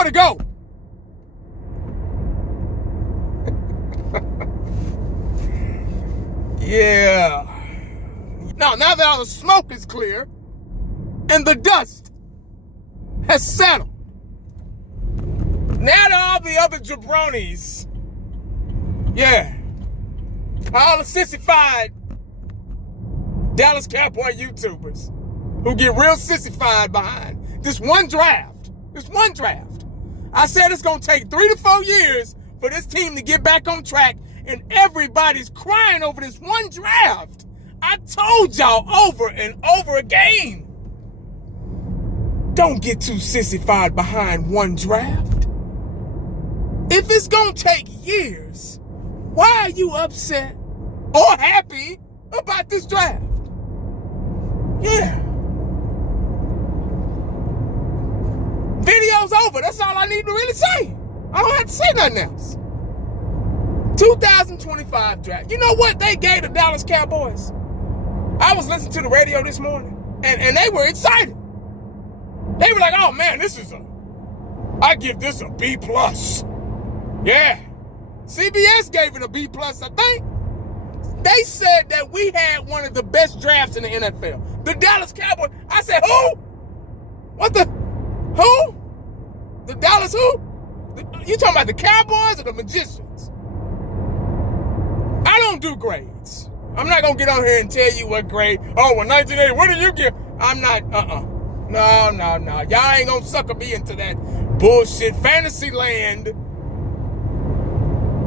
more to go. Yeah. Now that all the smoke is clear and the dust has settled, now to all the other jabronis, yeah, all the sissified Dallas Cowboy YouTubers who get real sissified behind this one draft. I said it's going to take 3 to 4 years for this team to get back on track, and everybody's crying over this one draft. I told y'all over and over again, don't get too sissified behind one draft. If it's going to take years, why are you upset or happy about this draft? Yeah. Video's over. That's all I need to really say. I don't have to say nothing else. 2025 draft. You know what they gave the Dallas Cowboys? I was listening to the radio this morning, and they were excited. They were like, oh man, I give this a B+. Yeah. CBS gave it a B+, I think. They said that we had one of the best drafts in the NFL. The Dallas Cowboys. I said, who? What the? Who? The Dallas who? You talking about the Cowboys or the Magicians? I don't do grades. I'm not going to get on here and tell you what grade. Oh, well, 1980, what did you get? I'm not, No. Y'all ain't going to sucker me into that bullshit fantasy land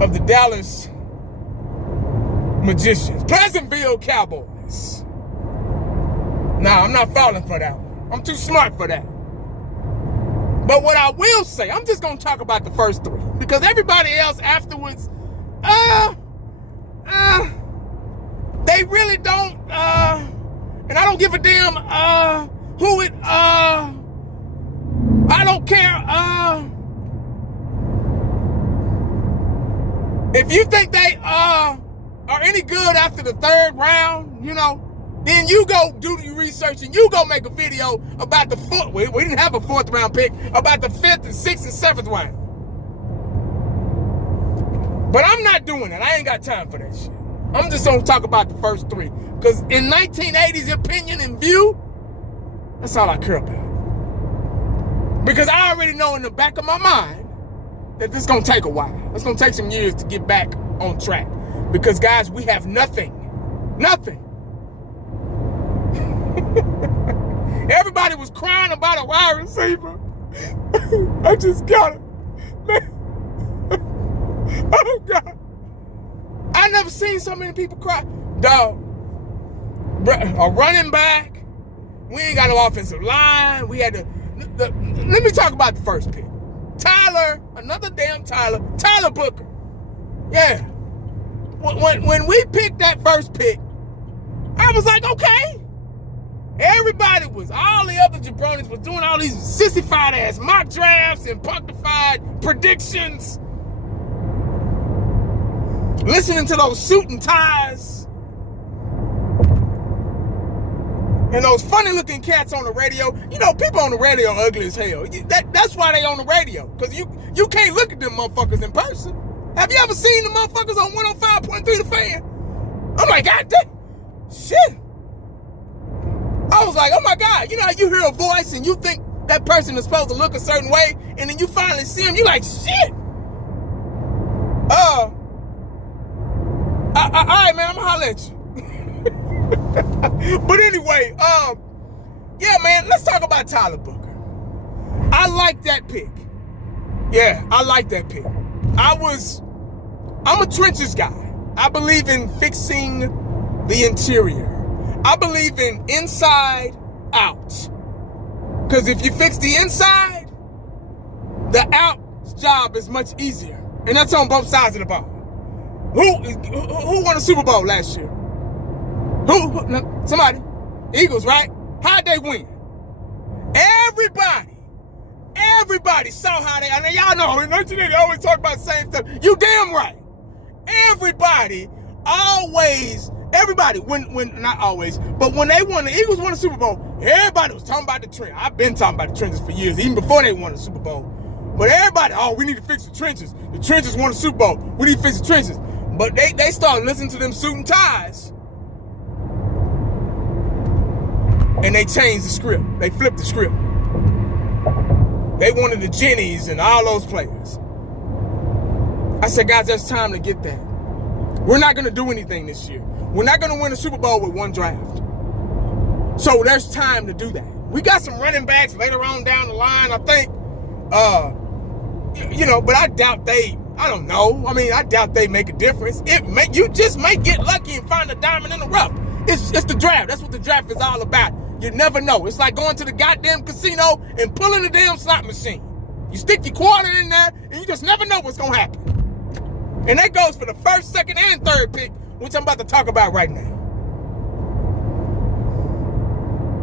of the Dallas Magicians. Pleasantville Cowboys. Nah, I'm not falling for that one. I'm too smart for that. But what I will say, I'm just going to talk about the first 3. Because everybody else afterwards, they really don't, and I don't give a damn who it, I don't care. If you think they are any good after the 3rd round, you know, then you go do your research and you go make a video about the 4th. We didn't have a 4th round pick, about the 5th and 6th and 7th round. But I'm not doing it. I ain't got time for that shit. I'm just gonna talk about the first 3. Because in 1980's opinion and view, that's all I care about. Because I already know in the back of my mind that this is gonna take a while. It's gonna take some years to get back on track. Because guys, we have nothing. Nothing. Everybody was crying about a wide receiver. I just got it. Oh God. I never seen so many people cry. Dog. A running back. We ain't got no offensive line. We had to. Let me talk about the first pick. Tyler Booker. Yeah. When we picked that first pick, I was like, okay. Everybody all the other jabronis was doing all these sissified ass mock drafts and punctified predictions. Listening to those suit and ties. And those funny looking cats on the radio. You know, people on the radio are ugly as hell. That's why they on the radio. Because you can't look at them motherfuckers in person. Have you ever seen the motherfuckers on 105.3 The Fan? I'm like, God damn. Shit. I was like, oh my God. You know how you hear a voice and you think that person is supposed to look a certain way, and then you finally see him, you like, shit. All right, man, I'm gonna holler at you. But anyway, yeah, man, let's talk about Tyler Booker. I like that pick. Yeah, I like that pick. I'm a trenches guy. I believe in fixing the interior. I believe in inside out. Because if you fix the inside, the out job is much easier. And that's on both sides of the ball. Who won a Super Bowl last year? Who? Somebody. Eagles, right? How'd they win? Everybody saw how they, and y'all know in 1980 I always talk about the same stuff. You damn right. Everybody, not always, but when the Eagles won the Super Bowl, everybody was talking about the trend. I've been talking about the trends for years, even before they won the Super Bowl. But everybody, oh, we need to fix the trenches. The trenches won the Super Bowl. We need to fix the trenches. But they start listening to them suit and ties. And they changed the script. They flipped the script. They wanted the Jennies and all those players. I said, guys, there's time to get that. We're not going to do anything this year. We're not going to win a Super Bowl with one draft. So there's time to do that. We got some running backs later on down the line, I think. But I doubt I don't know. I mean, I doubt they make a difference. You just may get lucky and find a diamond in the rough. It's the draft. That's what the draft is all about. You never know. It's like going to the goddamn casino and pulling the damn slot machine. You stick your quarter in there, and you just never know what's going to happen. And that goes for the first, second, and third pick, which I'm about to talk about right now.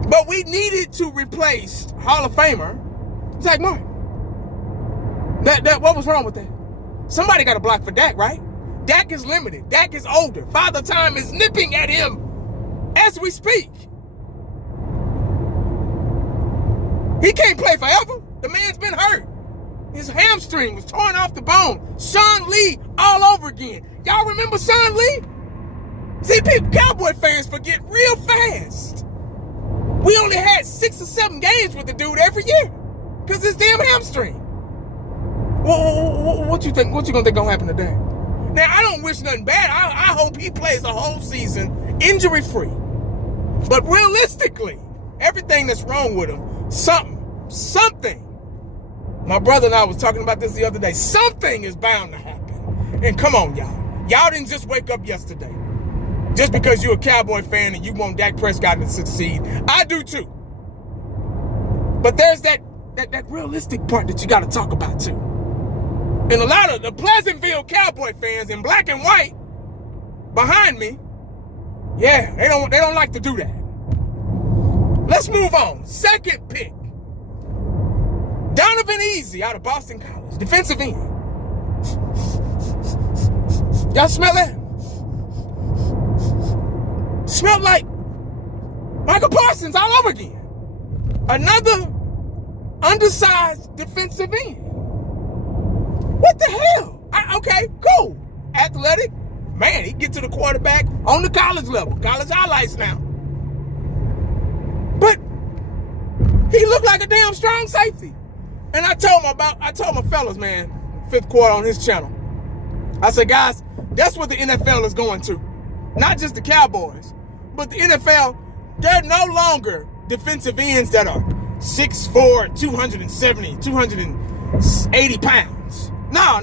But we needed to replace Hall of Famer Zach Martin. What was wrong with that? Somebody got to block for Dak, right? Dak is limited. Dak is older. Father Time is nipping at him as we speak. He can't play forever. The man's been hurt. His hamstring was torn off the bone. Sean Lee all over again. Y'all remember Sean Lee? See, Cowboy fans forget real fast. We only had 6 or 7 games with the dude every year because his damn hamstring. What you think? What you gonna think gonna happen today? Now, I don't wish nothing bad. I hope he plays the whole season injury-free. But realistically, everything that's wrong with him, something. My brother and I was talking about this the other day. Something is bound to happen. And come on, y'all. Y'all didn't just wake up yesterday. Just because you're a Cowboy fan and you want Dak Prescott to succeed. I do too. But there's that realistic part that you got to talk about too. And a lot of the Pleasantville Cowboy fans in black and white behind me, yeah, they don't like to do that. Let's move on. Second pick. Donovan Easy out of Boston College. Defensive end. Y'all smell that? Smelled like Michael Parsons all over again. Another undersized defensive end. What the hell? Okay, cool. Athletic. Man, he get to the quarterback on the college level. College highlights now. But he looked like a damn strong safety. And I told my fellas, man, 5th quarter on his channel. I said, guys, that's what the NFL is going to. Not just the Cowboys, but the NFL, they're no longer defensive ends that are 6'4", 270, 280 pounds. No.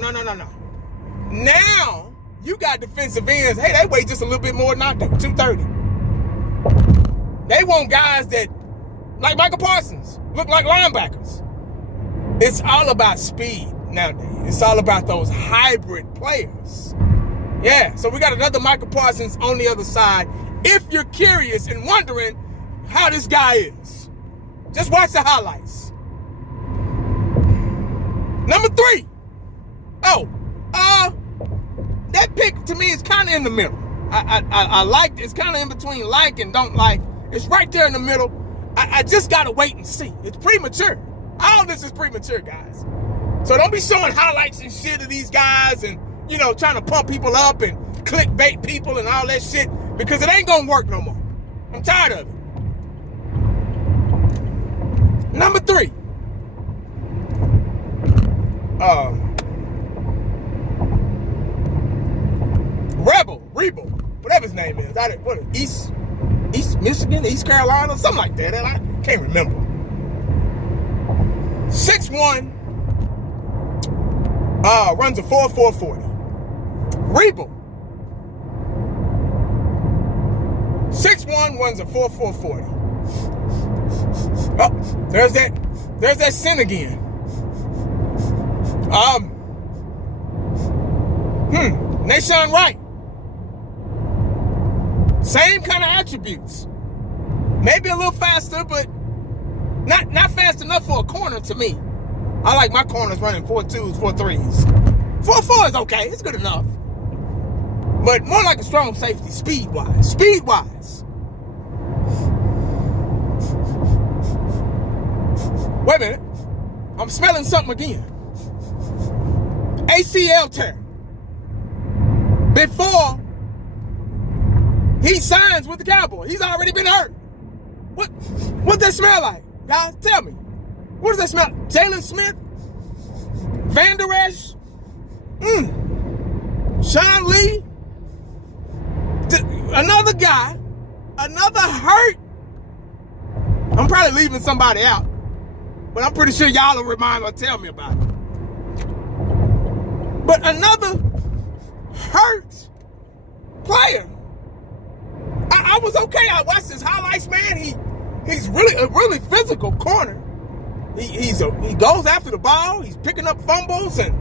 Now, you got defensive ends, hey, they weigh just a little bit more than I do, 230. They want guys that, like Michael Parsons, look like linebackers. It's all about speed nowadays. It's all about those hybrid players. Yeah, so we got another Michael Parsons on the other side. If you're curious and wondering how this guy is, just watch the highlights. Number 3. That pick to me is kind of in the middle. I like it. It's kind of in between like and don't like. It's right there in the middle. I just got to wait and see. It's premature. All this is premature, guys. So don't be showing highlights and shit of these guys and, trying to pump people up and clickbait people and all that shit because it ain't going to work no more. I'm tired of it. Number 3. Rebel, whatever his name is. East Michigan, East Carolina, something like that. I can't remember. 6'1", runs a 4.40. Rebel. 6'1", runs a 4.40. Oh, there's that sin again. Nashawn Wright. Same kind of attributes. Maybe a little faster, but not fast enough for a corner to me. I like my corners running 4.2s, 4.3s. 4.4 is okay. It's good enough. But more like a strong safety, speed-wise. Wait a minute. I'm smelling something again. ACL tear before he signs with the Cowboys. He's already been hurt. What's that smell like, guys? Tell me. What does that smell? Jalen Smith? Van Der Esch? Sean Lee? Another guy? Another hurt? I'm probably leaving somebody out, but I'm pretty sure y'all will remind or tell me about it. But another hurt player. I was okay. I watched his highlights, man. He's really a really physical corner. He goes after the ball. He's picking up fumbles and,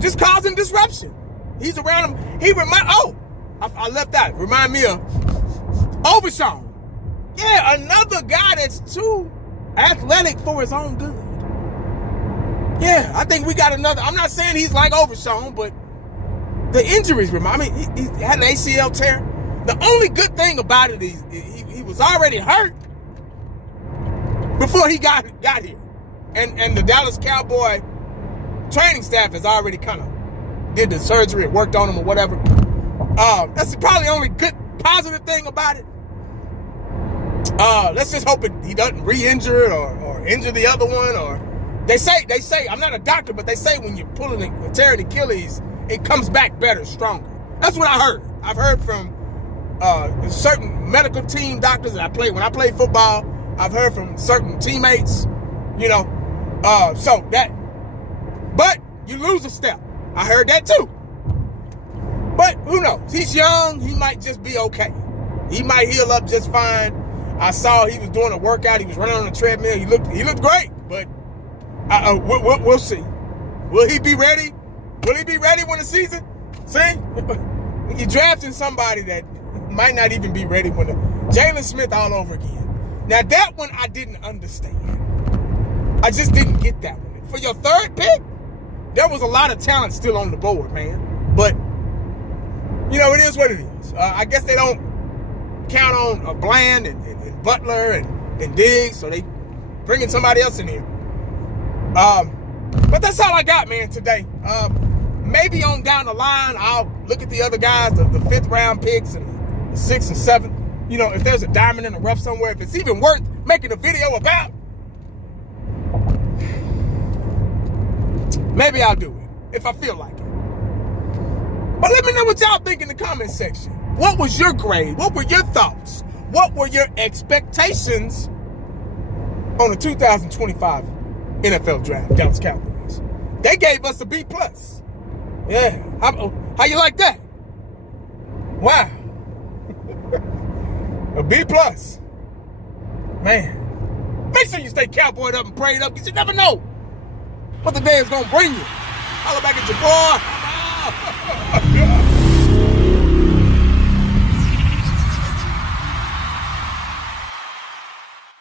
just causing disruption. He's around him. I left out. Remind me of Overshawn. Yeah, another guy that's too athletic for his own good. Yeah, I think we got another. I'm not saying he's like Overshawn, but the injuries remind me. He had an ACL tear. The only good thing about it is he was already hurt before he got here. And the Dallas Cowboy training staff has already kind of did the surgery and worked on him or whatever. That's probably the only good positive thing about it. Let's just hope he doesn't re-injure it or injure the other one. Or they say I'm not a doctor, but they say when you're pulling a tearing Achilles, it comes back better, stronger. That's what I heard. I've heard from certain medical team doctors that when I played football. I've heard from certain teammates, but you lose a step. I heard that too. But who knows? He's young. He might just be okay. He might heal up just fine. I saw he was doing a workout. He was running on the treadmill. He looked great, but we'll see. Will he be ready? Will he be ready when the season? See, you're drafting somebody that might not even be ready when Jalen Smith all over again. Now, that one I didn't understand. I just didn't get that one. For your third pick, there was a lot of talent still on the board, man. But, it is what it is. I guess they don't count on Bland and Butler and Diggs, so they bringing somebody else in here. But that's all I got, man, today. Maybe on down the line, I'll look at the other guys, the 5th round picks and the 6th and 7th. If there's a diamond in the rough somewhere, if it's even worth making a video about, maybe I'll do it if I feel like it. But let me know what y'all think in the comment section. What was your grade? What were your thoughts? What were your expectations on the 2025 NFL Draft, Dallas Cowboys? They gave us a B+. Yeah. How you like that? Wow. A B+. Man. Make sure you stay cowboyed up and prayed up, because you never know what the day is going to bring you. Holla back at your boy.